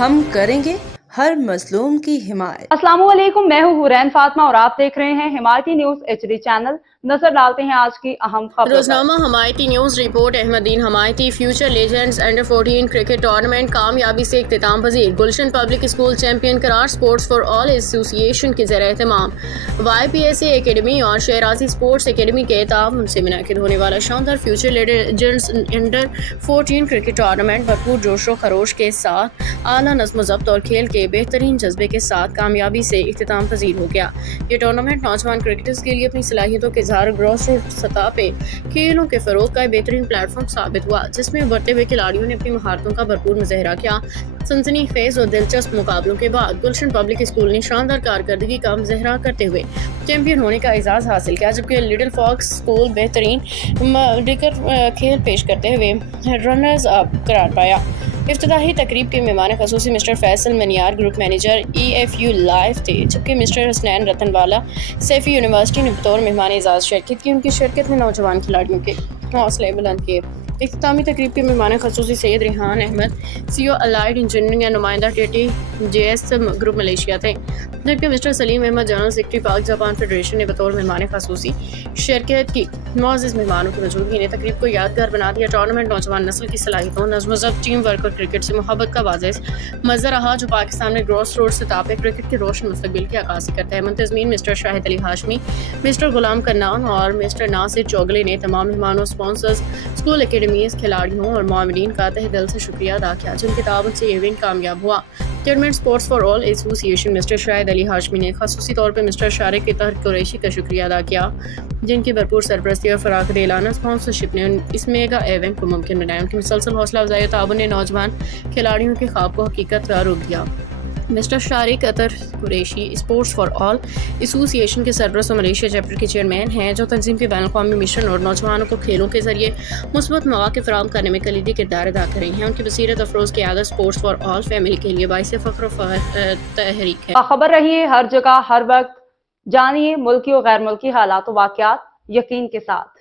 ہم کریں گے ہر مظلوم کی حمایت۔ السلام علیکم، میں ہوں حورین فاطمہ اور آپ دیکھ رہے ہیں حمایتی نیوز HD چینل۔ نظر ڈالتے ہیں آج کی اہم خبروں پر۔ روزنامہ Himayati news report. Ahmed Deen Himayati future legends under 14 cricket tournament کامیابی سے اختتام پذیر۔ گلشن پبلک اسکول چیمپئن قرار۔ Sports for all association کے زیر اہتمام YPSA اکیڈمی اور شہرازی اسپورٹس اکیڈمی کے تعاون سے منعقد ہونے والا شاندار future legends under 14 cricket tournament بھرپور جوش و خروش کے ساتھ اعلیٰ نظم و ضبط اور کھیل کے بہترین جذبے کے ساتھ کامیابی سے اختتام پذیر ہو گیا۔ یہ ٹورنامنٹ نوجوان کرکٹرز کے لیے اپنی صلاحیتوں کے اظہار گراس روٹ سطح پہ کھیلوں کے فروغ کا بہترین پلیٹ فارم ثابت ہوا، جس میں ابھرتے ہوئے کھلاڑیوں نے اپنی مہارتوں کا بھرپور مظاہرہ کیا۔ سنسنی خیز اور دلچسپ مقابلوں کے بعد گلشن پبلک اسکول نے شاندار کارکردگی کا مظاہرہ کرتے ہوئے چیمپئن ہونے کا اعزاز حاصل کیا، جبکہ لٹل فاکس اسکول بہترین ڈگر کھیل پیش کرتے ہوئے رنرز اپ قرار پایا۔ افتتاحی تقریب کے مہمان خصوصی mister Faisal Maniyar group manager EFU life تھے، جبکہ مسٹر حسنین رتن والا سیفی یونیورسٹی نے بطور مہمان اعزاز شرکت کی۔ ان کی شرکت میں نوجوان کھلاڑیوں کے حوصلے بلند کیے۔ اختتامی تقریب کے مہمان خصوصی Syed Rehan Ahmed CO allied engineering یا نمائندہ TTJS گروپ ملیشیا تھے، جبکہ mister Salim Ahmed general secretary Pak Japan federation نے بطور مہمان خصوصی شرکت کی۔ معزز مہمانوں کی موجودگی نے تقریب کو یادگار بنا دیا۔ ٹورنامنٹ نوجوان نسل کی صلاحیتوں، نظم و ضبط، ٹیم ورک اور کرکٹ سے محبت کا واضح منظر رہا، جو پاکستان میں گراس روٹ سطح پہ کرکٹ کے روشن مستقبل کی عکاسی کرتا ہے۔ منتظمین مسٹر شاہد علی ہاشمی، مسٹر غلام کرنان اور مسٹر ناصر چوگلے نے تمام مہمانوں، اسپانسرز، اسکول اکیڈمیز، کھلاڑیوں اور معاونین کا تہہ دل سے شکریہ ادا کیا، جن کے تعاون سے یہ ایونٹ کامیاب ہوا۔ ٹورنامنٹ اسپورٹس فار آل ایسوسی ایشن مسٹر شاہد علی ہاشمی نے خصوصی طور پر مسٹر شارق کے طاہر قریشی کا شکریہ ادا کیا، جن کی بھرپور سرپرستی اور فراخ دلانہ اسپانسرشپ نے اس میگا ایونٹ کو ممکن بنایا۔ ان کی مسلسل حوصلہ افزائی اور تعاون نے نوجوان کھلاڑیوں کے خواب کو حقیقت کا روپ دیا۔ Mister Shariq Athar Qureshi sports for all association کے سرپرست اور ملیشیا چیپٹر کے چیئرمین ہیں، جو تنظیم کے بین الاقوامی مشن اور نوجوانوں کو کھیلوں کے ذریعے مثبت مواقع فراہم کرنے میں کلیدی کردار ادا کر رہی ہیں۔ ان کی بصیرت افروز قیادت اسپورٹس فار آل فیملی کے لیے باعث فخر و تحریک ہے۔ باخبر رہیے ہر جگہ ہر وقت، جانیے ملکی و غیر ملکی حالات و واقعات یقین کے ساتھ۔